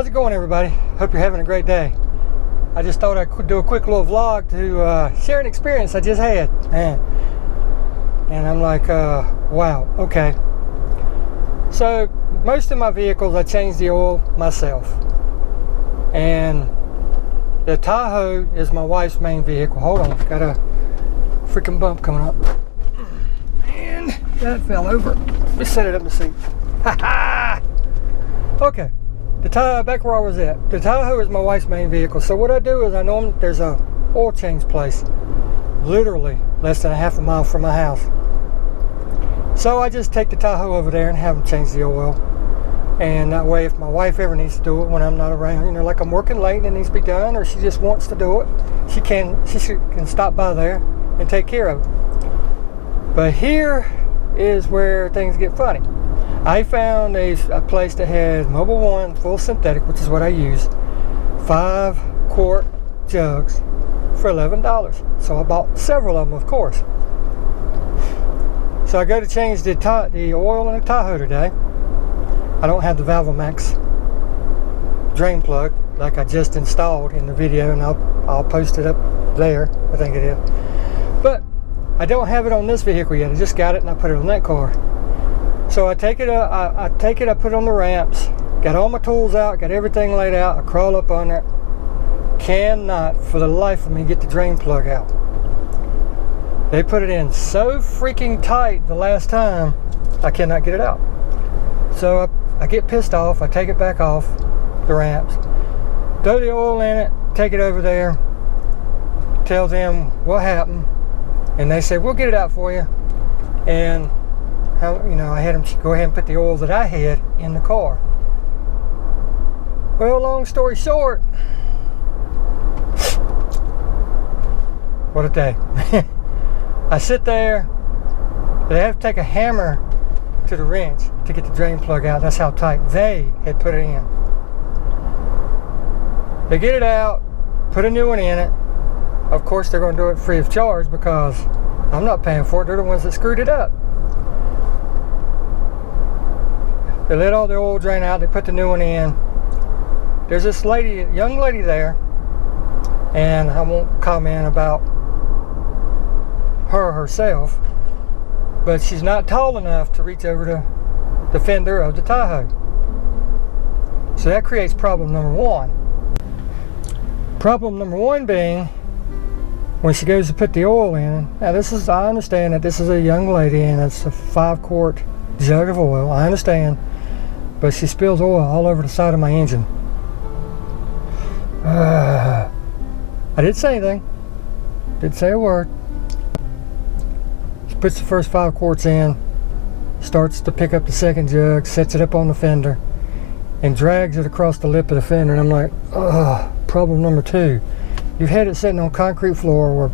How's it going, everybody? Hope you're having a great day. I just thought I could do a quick little vlog to share an experience I just had, man. And I'm like, wow, okay. So most of my vehicles I change the oil myself, and the Tahoe is my wife's main vehicle. Hold on, got a freaking bump coming up, and that fell over. Let me set it up in the seat. Ha ha. Okay. The Tahoe, back where I was at. The Tahoe is my wife's main vehicle. So what I do is I know there's a oil change place literally less than a half a mile from my house. So I just take the Tahoe over there and have them change the oil. And that way, if my wife ever needs to do it when I'm not around, you know, like I'm working late and it needs to be done, or she just wants to do it, she can stop by there and take care of it. But here is where things get funny. I found a place that has Mobil 1 full synthetic, which is what I use, 5-quart jugs for $11. So I bought several of them, of course. So I go to change the oil in the Tahoe today. I don't have the Valvomax drain plug like I just installed in the video, and I'll post it up there, I think it is. But I don't have it on this vehicle yet. I just got it and I put it on that car. So I take it, I put it on the ramps, got all my tools out, got everything laid out, I crawl up on it. Cannot, for the life of me, get the drain plug out. They put it in so freaking tight the last time, I cannot get it out. So I get pissed off, I take it back off the ramps, throw the oil in it, take it over there, tell them what happened, and they say, we'll get it out for you. And I had them go ahead and put the oil that I had in the car. Well, long story short, what a day. I sit there, they have to take a hammer to the wrench to get the drain plug out. That's how tight they had put it in. They get it out, put a new one in it. Of course, they're going to do it free of charge because I'm not paying for it. They're the ones that screwed it up. They let all the oil drain out, they put the new one in. There's this lady, young lady there, and I won't comment about her herself, but she's not tall enough to reach over to the fender of the Tahoe. So that creates problem number one. Problem number one being, when she goes to put the oil in, now I understand that this is a young lady and it's a 5-quart jug of oil, I understand. But she spills oil all over the side of my engine. I didn't say anything. Didn't say a word. She puts the first 5 quarts in, starts to pick up the second jug, sets it up on the fender, and drags it across the lip of the fender. And I'm like, problem number two. You've had it sitting on concrete floor where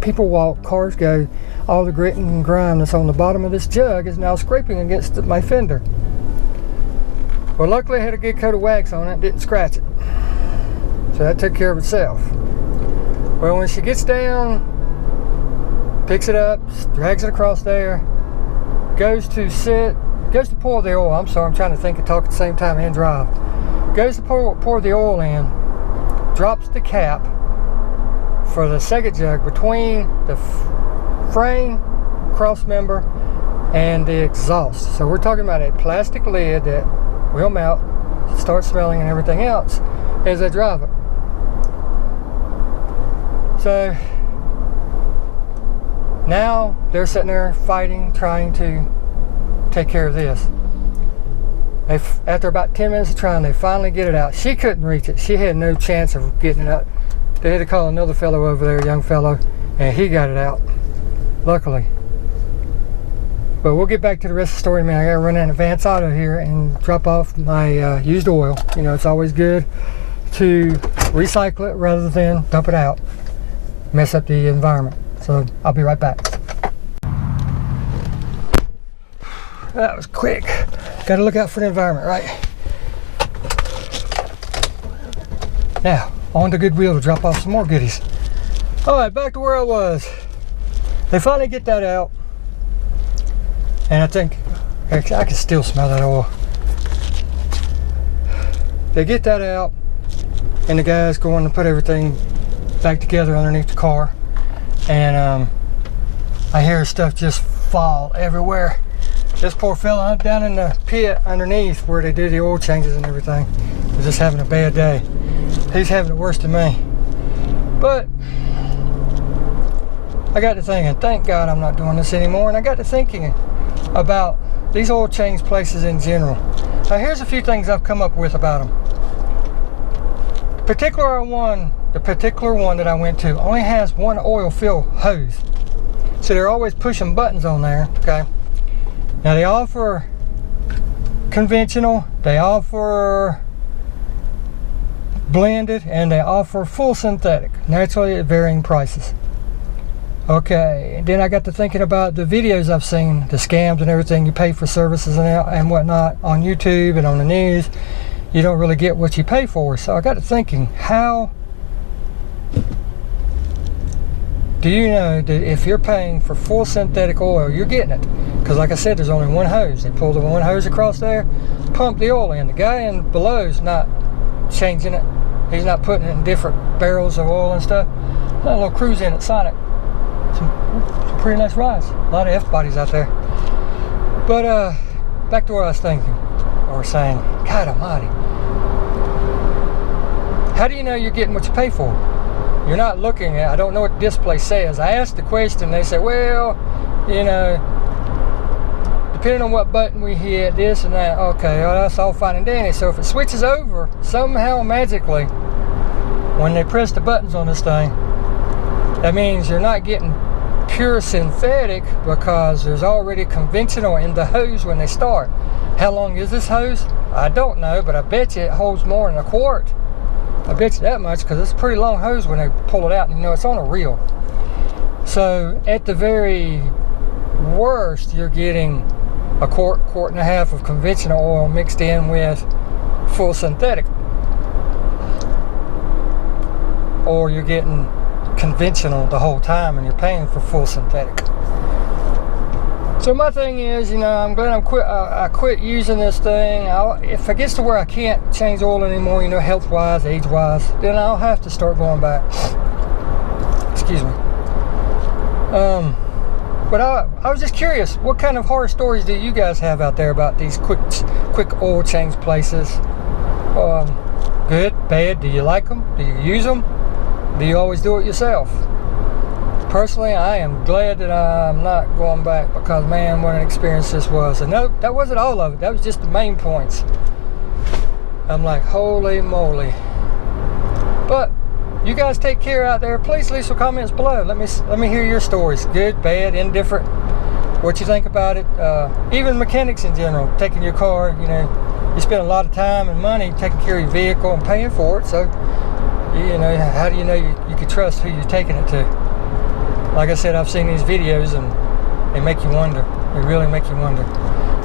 people walk, cars go, all the grit and grime that's on the bottom of this jug is now scraping against my fender. Well, luckily I had a good coat of wax on it, didn't scratch it. So that took care of itself. Well, when she gets down, picks it up, drags it across there, goes to pour the oil. I'm sorry, I'm trying to think and talk at the same time and drive. Goes to pour the oil in, drops the cap for the second jug between the frame, cross member, and the exhaust. So we're talking about a plastic lid that will melt, start smelling, and everything else as I drive it. So now they're sitting there fighting, trying to take care of this. After about 10 minutes of trying, they finally get it out. She couldn't reach it. She had no chance of getting it out. They had to call another fellow over there, a young fellow, and he got it out, luckily. But we'll get back to the rest of the story, man. I gotta run in Advance Auto here and drop off my used oil. You know, it's always good to recycle it rather than dump it out, mess up the environment. So I'll be right back. That was quick. Gotta look out for the environment, right? Now, on to Goodwill to drop off some more goodies. All right, back to where I was. They finally get that out. And I think, actually, I can still smell that oil. they get that out, and the guy's going to put everything back together underneath the car, and I hear stuff just fall everywhere. This poor fella down in the pit underneath where they do the oil changes and everything is just having a bad day. He's having it worse than me. But I got to thinking, thank God I'm not doing this anymore, and I got to thinking about these oil change places in general. Now here's a few things I've come up with about them. The particular one that I went to only has one oil fill hose. So they're always pushing buttons on there, okay? Now they offer conventional, they offer blended, and they offer full synthetic, naturally at varying prices. Okay, and then I got to thinking about the videos I've seen, the scams and everything. You pay for services and whatnot on YouTube and on the news. You don't really get what you pay for. So I got to thinking, how do you know that if you're paying for full synthetic oil, you're getting it? Because like I said, there's only one hose. They pull the one hose across there, pump the oil in. The guy in below is not changing it. He's not putting it in different barrels of oil and stuff. Got a little cruise in at Sonic. Some pretty nice rides. A lot of F-bodies out there. But back to what I was thinking, or saying, God almighty. How do you know you're getting what you pay for? You're not looking at, I don't know what the display says. I asked the question, they said, well, you know, depending on what button we hit, this and that. Okay, well, that's all fine and dandy. So if it switches over, somehow magically, when they press the buttons on this thing, that means you're not getting pure synthetic, because there's already conventional in the hose when they start. How long is this hose? I don't know, but I bet you it holds more than a quart. I bet you that much, because it's a pretty long hose when they pull it out, and you know it's on a reel. So at the very worst, you're getting a quart and a half of conventional oil mixed in with full synthetic, or you're getting conventional the whole time and you're paying for full synthetic. So my thing is, you know, I'm glad I quit using this thing. If it gets to where I can't change oil anymore, you know, health wise, age wise, then I'll have to start going back. Excuse me. But I was just curious, what kind of horror stories do you guys have out there about these quick oil change places? Good, bad? Do you like them? Do you use them? Do you always do it yourself? Personally, I am glad that I'm not going back, because man, what an experience this was. And no, that wasn't all of it. That was just the main points. I'm like, holy moly. But you guys take care out there. Please leave some comments below. Let me hear your stories. Good, bad, indifferent. What you think about it. Even mechanics in general, taking your car, you know, you spend a lot of time and money taking care of your vehicle and paying for it. So, you know, how do you know you can trust who you're taking it to? Like I said, I've seen these videos and they make you wonder. They really make you wonder.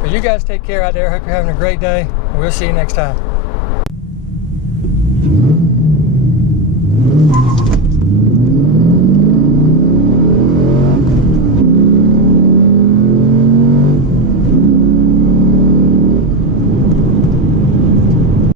But you guys take care out there. Hope you're having a great day. We'll see you next time.